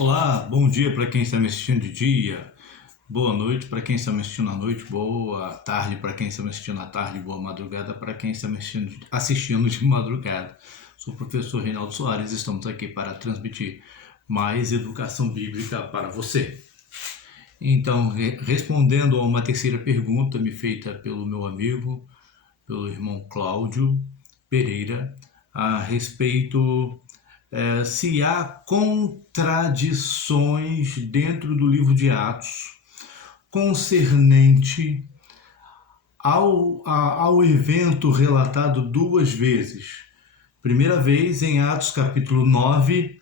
Olá, bom dia para quem está me assistindo de dia, boa noite para quem está me assistindo à noite, boa tarde para quem está me assistindo à tarde, boa madrugada para quem está me assistindo de madrugada. Sou o professor Reinaldo Soares e estamos aqui para transmitir mais educação bíblica para você. Então, respondendo a uma terceira pergunta me feita pelo meu amigo, pelo irmão Cláudio Pereira, a respeito se há contradições dentro do livro de Atos concernente ao evento relatado duas vezes. Primeira vez em Atos capítulo 9,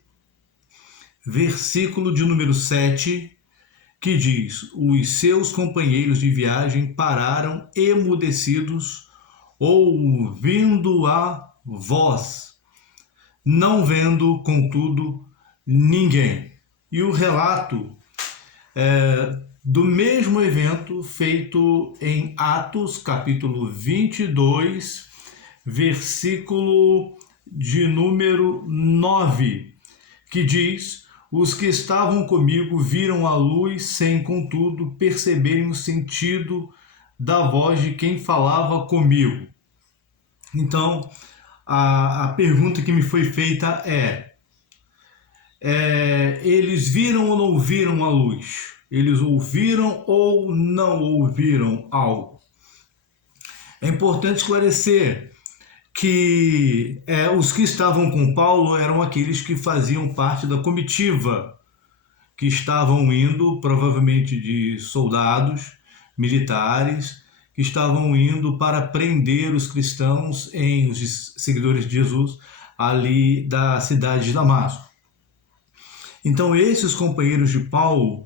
versículo de número 7, que diz: os seus companheiros de viagem pararam emudecidos, ouvindo a voz, não vendo, contudo, ninguém. E o relato do mesmo evento feito em Atos, capítulo 22, versículo de número 9, que diz: os que estavam comigo viram a luz sem, contudo, perceberem o sentido da voz de quem falava comigo. Então, a pergunta que me foi feita eles viram ou não viram a luz? Eles ouviram ou não ouviram algo? É importante esclarecer que os que estavam com Paulo eram aqueles que faziam parte da comitiva, que estavam indo, provavelmente de soldados, militares, que estavam indo para prender os cristãos, os seguidores de Jesus, ali da cidade de Damasco. Então, esses companheiros de Paulo,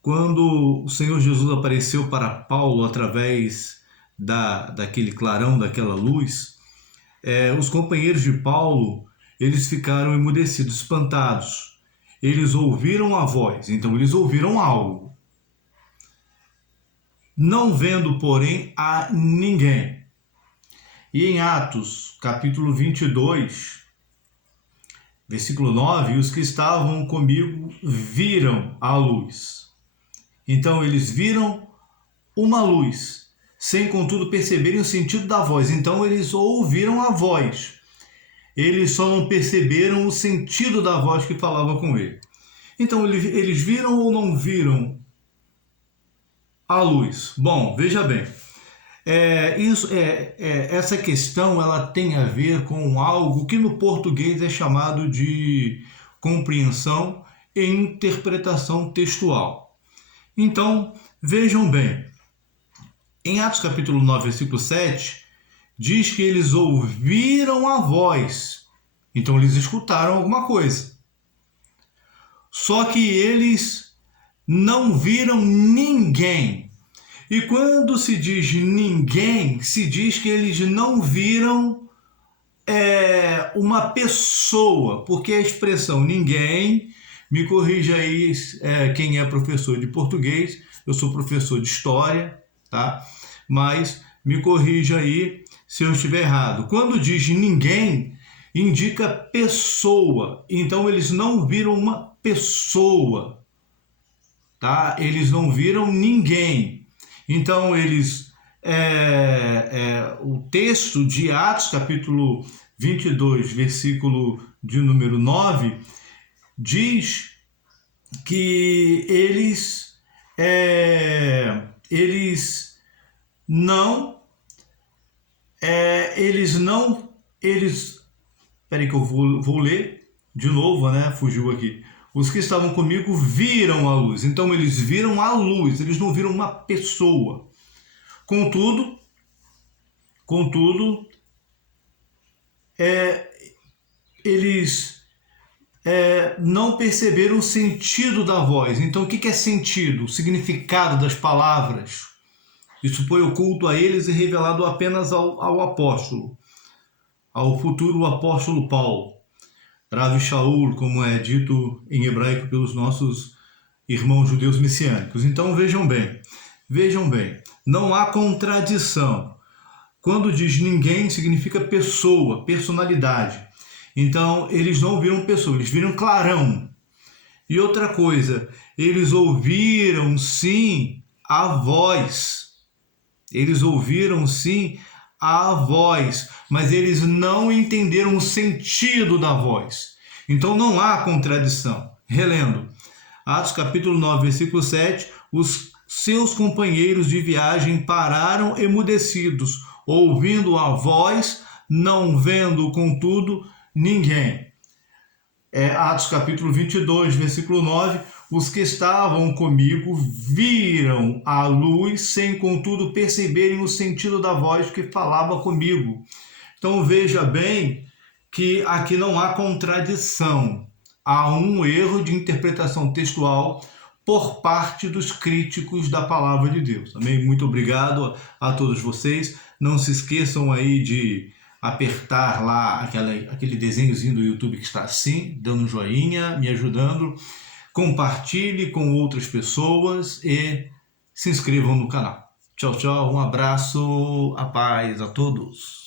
quando o Senhor Jesus apareceu para Paulo através daquele clarão, daquela luz, os companheiros de Paulo, eles ficaram emudecidos, espantados. Eles ouviram a voz, então eles ouviram algo, não vendo, porém, a ninguém. E em Atos, capítulo 22, versículo 9, os que estavam comigo viram a luz. Então eles viram uma luz, sem contudo perceberem o sentido da voz. Então eles ouviram a voz. Eles só não perceberam o sentido da voz que falava com ele. Então eles viram ou não viram a luz? Bom, veja bem. Essa questão ela tem a ver com algo que no português é chamado de compreensão e interpretação textual. Então, vejam bem, em Atos capítulo 9, versículo 7, diz que eles ouviram a voz, então eles escutaram alguma coisa. Só que eles não viram ninguém. E quando se diz ninguém, se diz que eles não viram uma pessoa, porque a expressão ninguém, me corrija aí quem é professor de português, eu sou professor de história, tá? Mas me corrija aí se eu estiver errado. Quando diz ninguém, indica pessoa, então eles não viram uma pessoa, tá? Eles não viram ninguém. Então, o texto de Atos, capítulo 22, versículo de número 9, diz que eles Espera aí que eu vou ler de novo, né? Fugiu aqui. Os que estavam comigo viram a luz. Então, eles viram a luz, eles não viram uma pessoa. Contudo, eles não perceberam o sentido da voz. Então, o que é sentido? O significado das palavras. Isso foi oculto a eles e revelado apenas ao apóstolo, ao futuro apóstolo Paulo. Rav Shaul, como é dito em hebraico pelos nossos irmãos judeus messiânicos. Então vejam bem, não há contradição. Quando diz ninguém, significa pessoa, personalidade. Então eles não viram pessoa, eles viram clarão. E outra coisa, eles ouviram sim a voz. Eles ouviram sim a voz, mas eles não entenderam o sentido da voz. Então não há contradição. Relendo, Atos capítulo 9, versículo 7, os seus companheiros de viagem pararam emudecidos, ouvindo a voz, não vendo, contudo, ninguém. Atos capítulo 22, versículo 9, os que estavam comigo viram a luz, sem contudo perceberem o sentido da voz que falava comigo. Então veja bem que aqui não há contradição, há um erro de interpretação textual por parte dos críticos da palavra de Deus. Amém? Muito obrigado a todos vocês. Não se esqueçam aí de apertar lá aquele desenhozinho do YouTube que está assim, dando um joinha, me ajudando. Compartilhe com outras pessoas e se inscrevam no canal. Tchau, tchau, um abraço, a paz a todos.